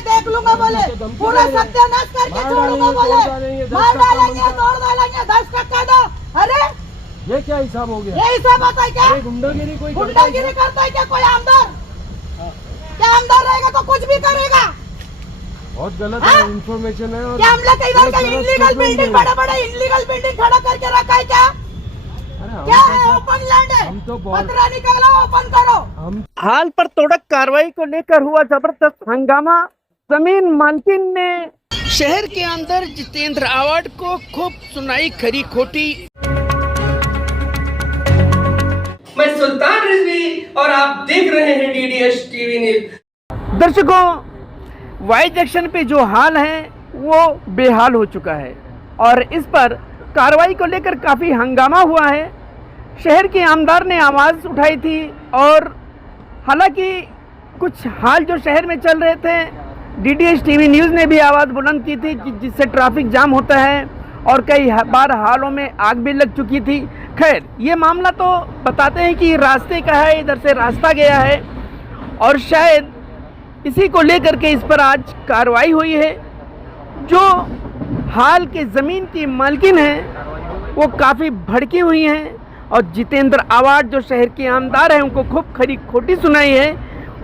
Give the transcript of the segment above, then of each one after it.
मैं देख लूंगा बोले, पूरा सत्यानाश करके छोड़ूंगा बोले, मार डालेंगे, तोड़ डालेंगे, 10% दो। अरे ये क्या हिसाब हो गया? ये हिसाब होता है क्या? गुंडागिरी कोई गुंडागिरी करता है क्या कोई आमदार? क्या आमदार रहेगा तो कुछ भी करेगा? बहुत गलत इन्फॉर्मेशन है। क्या हम लोग इधर का इलीगल बिल्डिंग, बड़ा बड़ा इलीगल बिल्डिंग खड़ा करके रखा है क्या? क्या है? ओपन लैंड है, पत्रा निकालो, ओपन करो। हाल पर तोड़क कार्रवाई को लेकर हुआ जबरदस्त हंगामा। जमीन मालकिन ने शहर के अंदर जितेंद्र आवाड को खूब सुनाई खरी खोटी। मैं सुल्तान रिजवी और आप देख रहे हैं डीडीएस टीवी न्यूज। दर्शकों, वाई जंक्शन पे जो हाल है वो बेहाल हो चुका है और इस पर कार्रवाई को लेकर काफ़ी हंगामा हुआ है। शहर के आमदार ने आवाज़ उठाई थी और हालांकि कुछ हाल जो शहर में चल रहे थे, डीडीएस टीवी न्यूज़ ने भी आवाज़ बुलंद की थी जिससे ट्रैफिक जाम होता है और कई बार हालों में आग भी लग चुकी थी। खैर, ये मामला तो बताते हैं कि रास्ते का है, इधर से रास्ता गया है और शायद इसी को लेकर के इस पर आज कार्रवाई हुई है। जो हाल के ज़मीन की मालकिन है वो काफ़ी भड़की हुई हैं और जितेंद्र आवाड जो शहर के आमदार हैं उनको खूब खरी खोटी सुनाई है।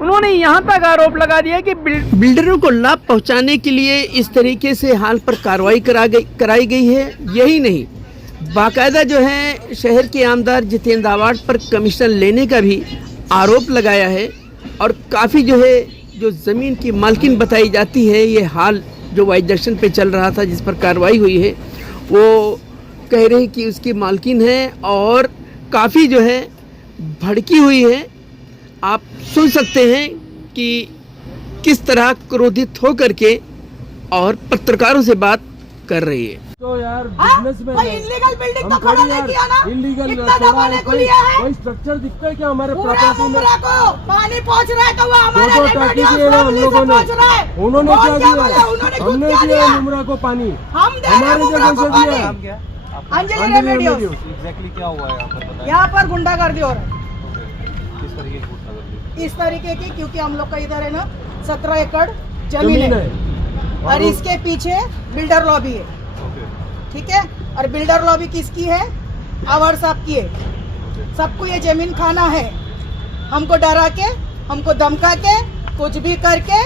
उन्होंने यहाँ तक आरोप लगा दिया कि बिल्डरों को लाभ पहुँचाने के लिए इस तरीके से हाल पर कार्रवाई कराई गई है। यही नहीं, बाकायदा जो है शहर के आमदार जितेंद्र आवाड पर कमीशन लेने का भी आरोप लगाया है और काफ़ी जो है जो ज़मीन की मालकिन बताई जाती है, ये हाल जो वाई जंक्शन पे चल रहा था जिस पर कार्रवाई हुई है, वो कह रहे हैं कि उसकी मालकिन है और काफ़ी जो है भड़की हुई है। आप सुन सकते हैं कि किस तरह क्रोधित होकर के और पत्रकारों से बात कर रही है। तो यार बिजनेस में इलीगल बिल्डिंग तो खड़ा नहीं किया ना, इलीगल कितना दबाने को लिया है? कोई स्ट्रक्चर दिखता है क्या हमारे पूरा प्रॉपर्टी में? मुमरा को पानी पहुंच रहा है तो वो हमारे दो टाकी दिए ना हम लोगों ने, उन्होंने क्या दिया? हमने दिया मुमरा को पानी, हम दे रहे हैं मुमरा को पानी। अंजलि रेडियोस। एग्जैक्टली क्या हुआ है यहाँ पर बताइए। यहाँ पर गुंडागर्दी हो रहा है किस तरीके की गुंडागर्दी? इस तरीके की, क्योंकि हम लोग का इधर है ना 17 एकड़ जमीन है और इसके पीछे बिल्डर लॉबी है, ठीक है? और बिल्डर लॉबी किसकी है? आवाड साहब की है। सबको ये जमीन खाना है, हमको डरा के, हमको धमका के, कुछ भी करके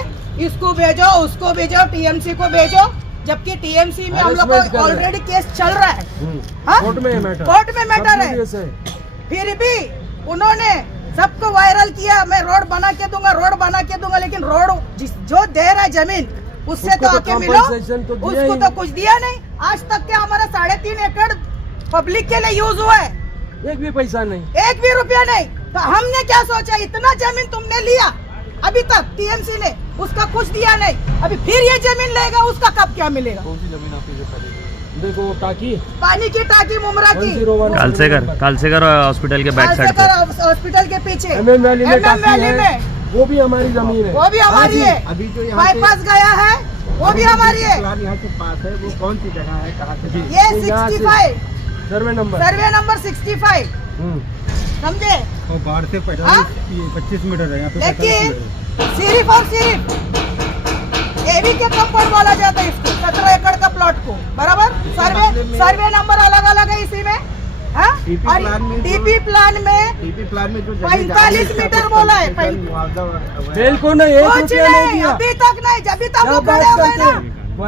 इसको भेजो, उसको भेजो, टीएमसी को भेजो, जबकि टीएमसी में हम लोग का ऑलरेडी केस चल रहा है। कोर्ट में मैटर है। फिर भी उन्होंने सबको वायरल किया, मैं रोड बना के दूंगा, लेकिन रोड जो दे रहा है जमीन उससे तो आके मिलो, उसको तो कुछ दिया नहीं। आज तक के हमारा 3.5 एकड़ पब्लिक के लिए यूज हुआ है, एक भी पैसा नहीं, एक भी रुपया नहीं। तो हमने क्या सोचा, इतना जमीन तुमने लिया अभी तक टीएमसी ने, उसका कुछ दिया नहीं, अभी फिर ये जमीन लेगा, उसका कब क्या मिलेगा? कौन सी जमीन आपकी जो खरीदी? देखो टाकी, पानी की टाकी मुमरा की, कालसेगर हॉस्पिटल के बैक साइड पे, हॉस्पिटल के पीछे MM वैली में टाकी वैली है, में, वो भी हमारी जमीन है, वो भी हमारी है। अभी जो बाईपास गया है वो भी हमारी है। यहाँ के पास है, वो कौन सी जगह है, कहाँ से? ये 65 सर्वे नंबर 65, समझे? और बाढ़ से 25 मीटर है यहाँ पे। लेकिन सिर्फ और सिर्फ एवी के कंपाउंड बोला जाता है इसको, 17 एकड़ का प्लॉट को, बराबर? सर्वे नंबर अलग अलग है इसी में, हाँ? डीपी प्लान में जो 45 मीटर बोला है। बिल्कुल नहीं, एक कुछ रुपया नहीं दिया अभी तक नहीं, जब तक वो खड़े हुए ना।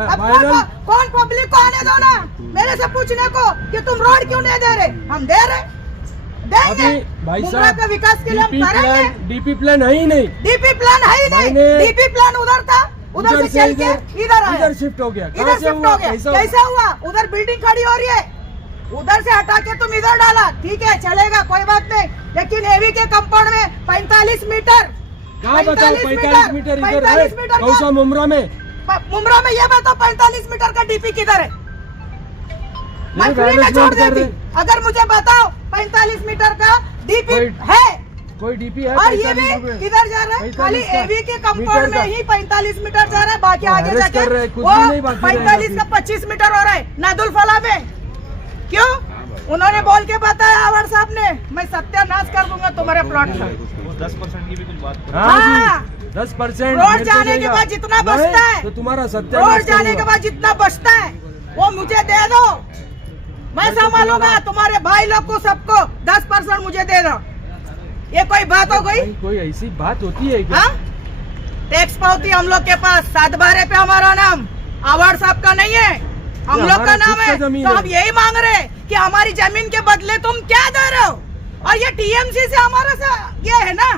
अब कौन पब्लिक को आने दो ना, मेरे से पूछने को कि तुम रोड क्यों नहीं दे रहे? हम दे रहे, देंगे। मुमरा का विकास के लिए हम करेंगे। डीपी प्लान है ही नहीं, डीपी प्लान है ही नहीं। डीपी प्लान उधर था, उधर से चल के इधर आया, इधर शिफ्ट हो गया। इधर शिफ्ट हो गया, कैसा हुआ? उधर बिल्डिंग खड़ी हो रही है, उधर से हटा के तुम इधर डाला, ठीक है, चलेगा, कोई बात नहीं। लेकिन एवी के कंपाउंड में 45 मीटर, कहाँ बताओ 45 मीटर इधर है? कौन सा मुमरा में ये बताओ 45 मीटर का डीपी किधर है? मैं फ्री में छोड़ देती अगर मुझे बताओ 45 मीटर का डीपी है, कोई डीपी है? और ये भी किधर जा रहा है? खाली एवी के कंपाउंड में ही 45 मीटर जा रहा है, बाकी आगे जाके वो 45 का 25 मीटर हो रहा है नादुल फला में। क्यों? उन्होंने बोल के बताया आवाड साहब ने, मैं सत्यानाश कर दूंगा तुम्हारे प्लॉट का। 10% की भी कुछ बात हाँ, 10% रोड जाने के बाद जितना बचता है, तो तुम्हारा रोड सत्यानाश जाने के करूंगा। बाद जितना बचता है वो मुझे दे दो, मैं संभालूंगा तुम्हारे भाई लोग को सबको 10% मुझे दे दो। ये कोई बात हो गई? कोई ऐसी बात होती है क्या? हाँ? टैक्स पावती हम लोग के पास 7/12 पे हमारा नाम, आवाड़ साहब का नहीं है, हम ये लोग का हमारा नाम खुद का है। जमीन तो है। हम यही मांग रहे हैं कि हमारी जमीन के बदले तुम क्या दे रहे हो? और ये टीएमसी से हमारा ये है ना,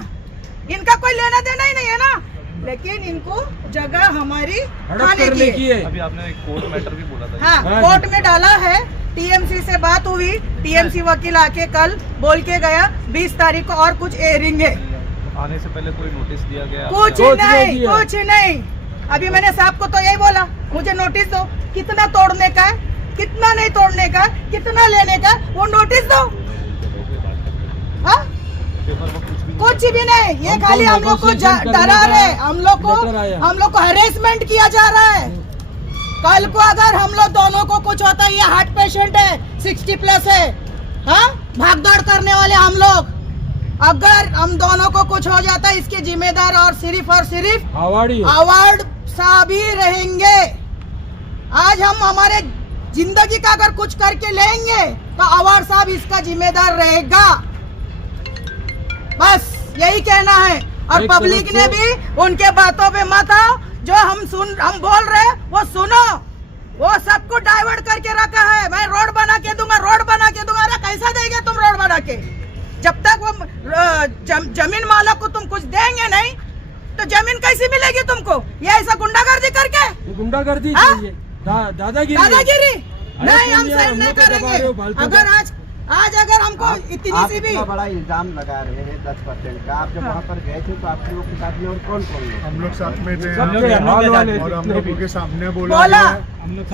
इनका कोई लेना देना ही नहीं है ना, लेकिन इनको जगह हमारी हड़प खाने करने की की है। है। अभी आपने एक कोर्ट मैटर भी बोला था। हाँ, हाँ कोर्ट जी। में डाला है, टीएमसी से बात हुई, टीएमसी वकील आके कल बोल के गया 20 तारीख को और कुछ एयरिंग है। आने से पहले कोई नोटिस दिया गया? कुछ कुछ नहीं नहीं, दिया। कुछ नहीं। अभी मैंने साहब को तो यही बोला, मुझे नोटिस दो, कितना तोड़ने का है, कितना नहीं तोड़ने का, कितना लेने का, वो नोटिस दो। हाँ? पेपर वर्क कुछ भी कुछ भी नहीं, ये हमको खाली हम लोग को negotiation करने डरा का रहे, हम लोग को हरेसमेंट किया जा रहा है। कल को अगर हम लोग दोनों को कुछ होता है, ये हार्ट पेशेंट है, 60+ है, हाँ, भाग दौड़ करने वाले हम लोग, अगर हम दोनों को कुछ हो जाता है इसके जिम्मेदार और सिर्फ आवाड़ी है। अवार्ड साहब ही रहेंगे। आज हम हमारे जिंदगी का अगर कुछ करके लेंगे तो अवार्ड साहब इसका जिम्मेदार रहेगा, बस यही कहना है। और एक पब्लिक तरफ ने से- भी उनके बातों पे मत आओ, जो हम बोल रहे हैं वो सुनो, वो सबको डाइवर्ट करके रखा है। मैं रोड बना के दूंगा, रोड बना के दूंगा। अरे कैसा देंगे तुम रोड बना के? जब तक वो जमीन मालक को तुम कुछ देंगे नहीं तो जमीन कैसी मिलेगी तुमको? ये ऐसा गुंडागर्दी करके, ये गुंडागर्दी हाँ? चाहिए, दादागिरी है। दादागिरी अरे नहीं, हम तुम यार, सहन हम नहीं लोग को दबा रहे हो करेंगे। फालतू अगर का। आज अगर हमको इतनी सी भी इतना बड़ा इल्जाम लगा रहे हैं 10% का। आप जब हाँ। वहाँ पर गए थे तो आप लोगों के साथ में और कौन लोग? हम लोग साथ में थे, सब लोग हाल वाले और हम जितने लोगों भी। के सामने बोला बोला।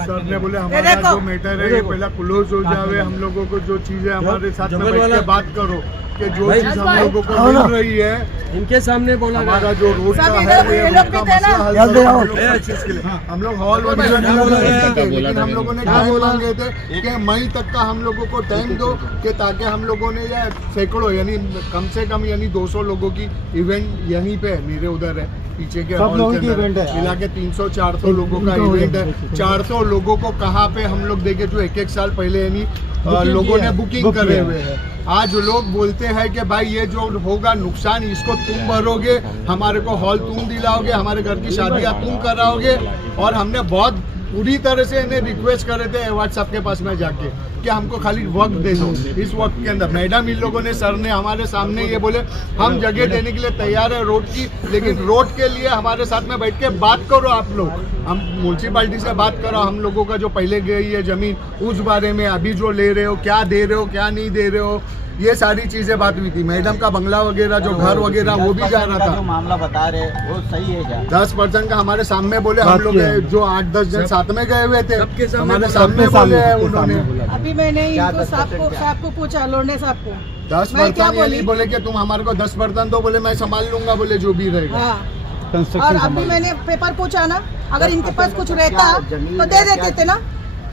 सर ने बोले ये हमारा देखो। जो मैटर है ये पहला क्लोज हो जावे, हम लोगों को जो चीजें हमारे साथ में जबल बैठ वाला- के बात करो कि जो भाई, चीज हम लोगों को हाँ ना। मिल रही है, इनके सामने बोला हमारा जो रोड का सब है इधर ये ये लोग रोड का भी थे ना। मसला हल जल्दी करो, आओ। हम लोग सब चीज के लिए हम लोग हॉल वगैरह क्या नहीं बोला लगा है? सकते, लेकिन हम लोगों ने क्या टाइम बोला? मांगे थे कि मई तक का हम लोगों को टाइम दो, कि ताकि हम लोगों ने या सैकड़ों यानी कम से कम यानी 200 लोगों की इवेंट यहीं पे है, मेरे उधर है पीछे के सब हॉल लोगों के की अंदर event है। मिला के 300-400 लोगों का इवेंट है। 400 लोगों को कहाँ पे हम लोग देखे जो एक साल पहले यानी लोगों ने बुकिंग करे हुए हैं। आज लोग बोलते हैं कि भाई ये जो होगा नुकसान इसको तुम भरोगे, हमारे को हॉल तुम दिलाओगे, हमारे घर की शादियां तुम कराओगे। और हमने बहुत पूरी तरह से इन्हें रिक्वेस्ट करे थे व्हाट्सएप के पास में जाके कि हमको खाली वक्त दे दो। इस वक्त के अंदर मैडम इन लोगों ने सर ने हमारे सामने ये बोले हम जगह देने के लिए तैयार है रोड की, लेकिन रोड के लिए हमारे साथ में बैठ के बात करो आप लोग, हम म्यूनसिपालिटी से बात करो, हम लोगों का जो पहले गई है जमीन उस बारे में अभी जो ले रहे हो क्या दे रहे हो क्या नहीं दे रहे हो, ये सारी चीजें बात हुई थी। मैडम का बंगला वगैरह जो घर वगैरह वो भी जा रहा का जो था। मामला बता रहे हैं वो सही है क्या? 10% का हमारे सामने बोले, हम लोग जो 8-10 जन साथ में गए हुए थे सबके सामने हमारे बोला। सामने बोले हैं उन्होंने। अभी मैंने क्या इनको 10% साहब को पूछा, लोंडे साहब को, 10% मैं क्या ये नहीं बोली? बोले कि तुम हमारे को 10% दो, बोले मैं संभाल लूंगा, बोले जो भी रहेगा। हाँ, और अभी मैंने पेपर पूछा ना, अगर इनके पास कुछ रहता तो दे देते थे ना।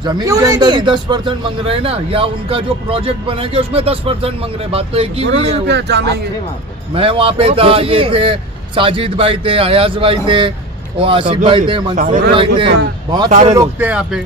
जमीन क्यों के नहीं अंदर ही दिए? 10% मांग रहे हैं ना, या उनका जो प्रोजेक्ट बनाएंगे उसमें 10% मांग रहे हैं, बात तो एक ही हुई है वो। आप थे वहाँ पे? मैं वहाँ पे वो था, कुछ ये भी थे साजिद भाई थे, अयाज भाई थे, वो आसिफ भाई थे, मंसूर भाई थे, बहुत से लोग थे यहाँ पे।